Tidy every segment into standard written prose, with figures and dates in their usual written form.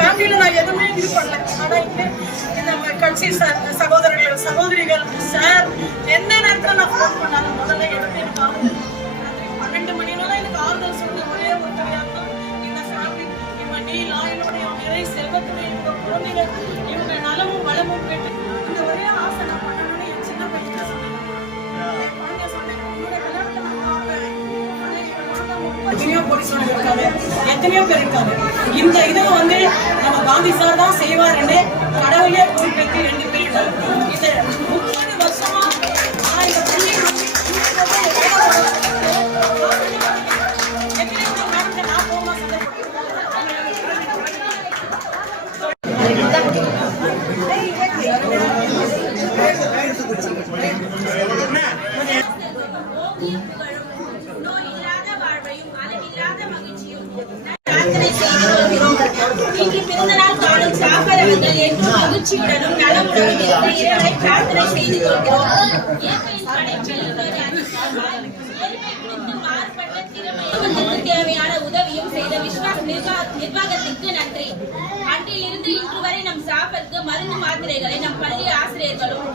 ஃபேமிலியில நான் எதுவுமே இது பண்ணல. ஆனா இங்க இந்த கட்சி சகோதரர்கள் சகோதரிகள் சார் எந்த நேரத்துல நான் ஃபோன் பண்ணாலும் முதல்ல எடுத்து எனக்கு ஆறுதல் 12 மணினால எனக்கு ஆறுதல் சொன்ன ஒரே ஒரு கிடையாது தான் இந்த ஃபேமிலி. இவங்க நீலா என்னுடைய நிறை செல்வத்துடைய இவங்க குழந்தைகள் இவங்க நலமும் வளமும் கேட்டு இந்த ஒரே ஆசை நான் பண்ணணும்னு என் சின்ன பையன் சொன்னேன். என் குழந்தைய சொன்னேன், உன்னோட கல்யாணத்தை நான் பார்ப்பேன். ஆனா இவங்க எத்தனையோ போலீஸோட இருக்காங்க, எத்தனையோ பேர் இருக்காங்க. இந்த இதை நம்ம காந்தி சார் தான் செய்வாருன்னு கடவுளே குறிப்பிட்டு 2 பேர் இது 30 வருஷமா இந்த பள்ளி நான் போமா பிறந்தநாள் காணும் சாகர் அவர்கள் என்றும் மகிழ்ச்சியுடனும் நலமுடனும் இருந்த இறைவனை பிரார்த்தனை செய்து கொள்கிறோம். தேவையான உதவியும் செய்த விஸ்வாஸ் நிர்வாகத்திற்கு நன்றி. அன்றிலிருந்து இன்று வரை நம் சாகருக்கு மருந்து மாத்திரைகளை நம் பள்ளி ஆசிரியர்களும்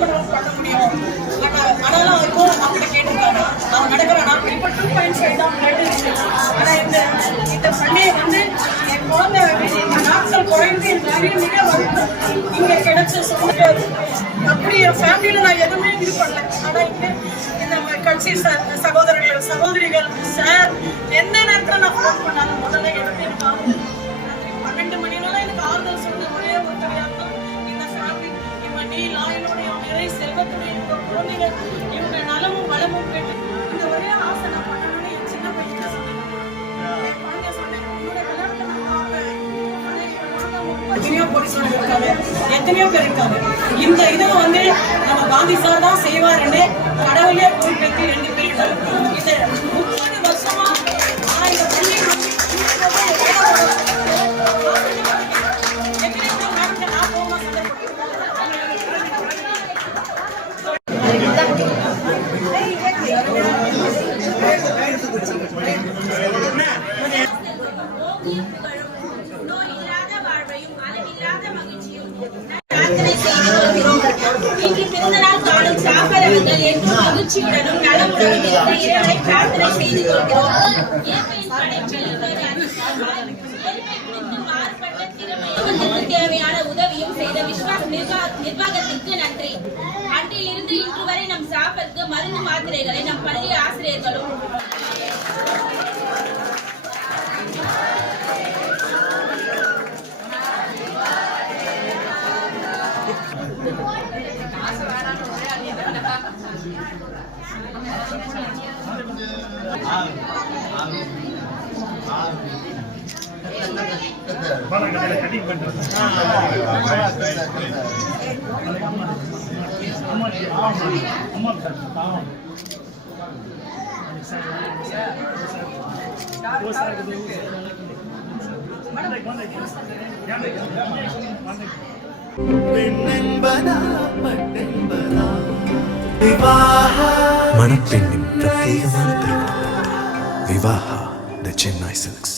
பண்ண முடியும். ஆனாலும் இப்போ அவங்ககிட்ட கேட்டிருக்காங்க, அவன் நடக்கிறானா இப்போ 2.5 தான் பிளட் இருக்கு. ஆனா இந்த பள்ளியை என் குழந்தை நாட்கள் குறைந்து மிக வருத்தம் இங்க கிடைச்ச சொல்லுறது. அப்படி என் ஃபேமிலியில நான் எதுவுமே இது பண்ணல. ஆனா இங்க இந்த கட்சி சகோதரர்கள் சகோதரிகள் சார் எந்த நேரத்துல நான் ஃபோன் பண்ணாலும் முதல்ல எடுத்து எனக்கு ஆறுதல் 12 மணினால எனக்கு ஆறுதல் சொன்ன ஒரே ஒரு கிடையாது தான் இந்த ஃபேமிலி. இவங்க நீலா என்னுடைய நிறை செல்வத்துடைய இவங்க குழந்தைகள் இவங்க நலமும் வளமும் கேட்டு இந்த ஒரே ஆசை நான் பண்ணணும்னு என் சின்ன பையன் சொன்னேன். என் குழந்தைய சொன்னேன், உன்னோட கல்யாணத்தை நான் பார்ப்பேன். ஆனா இவங்க எத்தனையோ போலீஸோட இருக்காங்க, எத்தனையோ பேர் இருக்காங்க. இந்த இதை நம்ம காந்தி சார் தான் செய்வாருன்னு கடவுளே குறிப்பிட்டு 2 பேர் இது 30 வருஷமா இந்த பள்ளி நான் போமா பிறந்தநாள் காணும் சாகர் அவர்கள் என்றும் மகிழ்ச்சியுடனும் நலமுடனும் இருந்த இறைவனை பிரார்த்தனை செய்து கொள்கிறோம். தேவையான உதவியும் செய்த விஸ்வாஸ் நிர்வாகத்திற்கு நன்றி. அன்றிலிருந்து இன்று வரை நம் சாகருக்கு மருந்து மாத்திரைகளை நம் பள்ளி ஆசிரியர்களும் மணப்பெண்ணின் பிரத்யேகமான திருமணம் விவாஹா தி சென்னை சில்க்ஸ்.